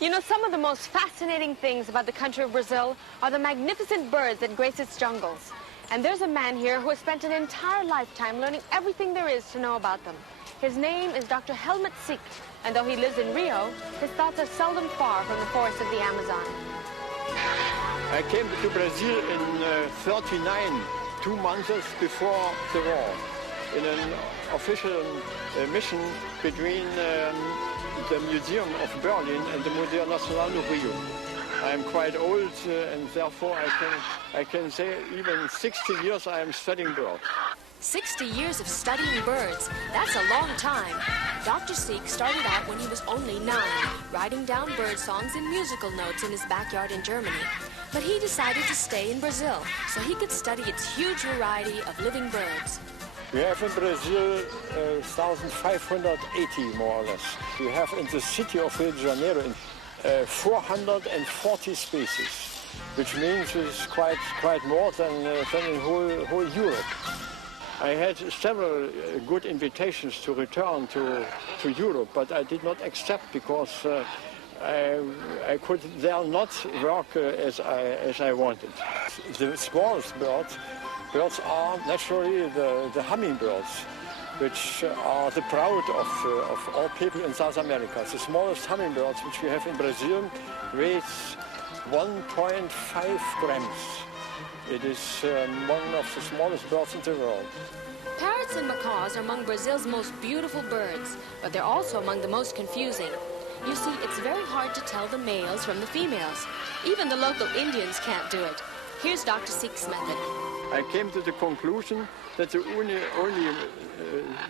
You know, some of the most fascinating things about the country of Brazil are the magnificent birds that grace its jungles. And there's a man here who has spent an entire lifetime learning everything there is to know about them. His name is Dr. Helmut Siek, and though he lives in Rio, his thoughts are seldom far from the forests of the Amazon. I came to Brazil in 39, 2 months before the war, in an official mission between the Museum of Berlin and the Museo Nacional do Rio. I am quite old, and therefore I can say even 60 years I am studying birds. 60 years of studying birds, that's a long time. Dr. Siek started out when he was only 9, writing down bird songs and musical notes in his backyard in Germany. But he decided to stay in Brazil so he could study its huge variety of living birds. We have in Brazil 1,580 more or less. We have in the city of Rio de Janeiro 440 species, which means it's quite more than in whole Europe. I had several good invitations to return to Europe, but I did not accept because I could there not work as I wanted. The smallest birds are naturally the hummingbirds, which are the pride of all people in South America. The smallest hummingbirds which we have in Brazil weighs 1.5 grams. It is one of the smallest birds in the world. Parrots and macaws are among Brazil's most beautiful birds, but they're also among the most confusing. You see, it's very hard to tell the males from the females. Even the local Indians can't do it. Here's Dr. Siek's method. I came to the conclusion that the only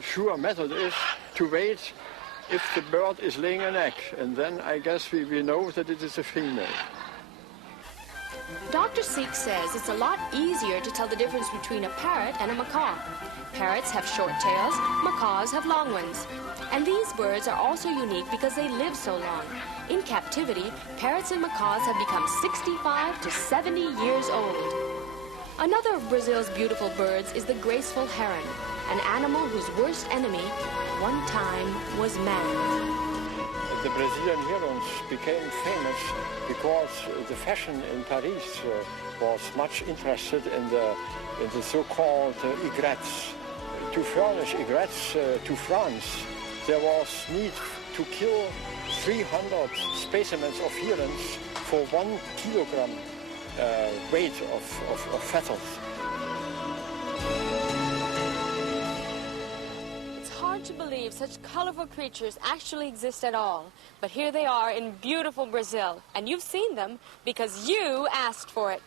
sure method is to wait if the bird is laying an egg, and then I guess we know that it is a female. Dr. Siek says it's a lot easier to tell the difference between a parrot and a macaw. Parrots have short tails, macaws have long ones. And these birds are also unique because they live so long. In captivity, parrots and macaws have become 65 to 70 years old. Another of Brazil's beautiful birds is the graceful heron, an animal whose worst enemy, one time, was man. The Brazilian herons became famous because the fashion in Paris was much interested in the so-called aigrettes. To furnish aigrettes to France, there was need to kill 300 specimens of herons for 1 kilogram weight of feathers. It's hard to believe such colorful creatures actually exist at all. But here they are in beautiful Brazil, and you've seen them because you asked for it.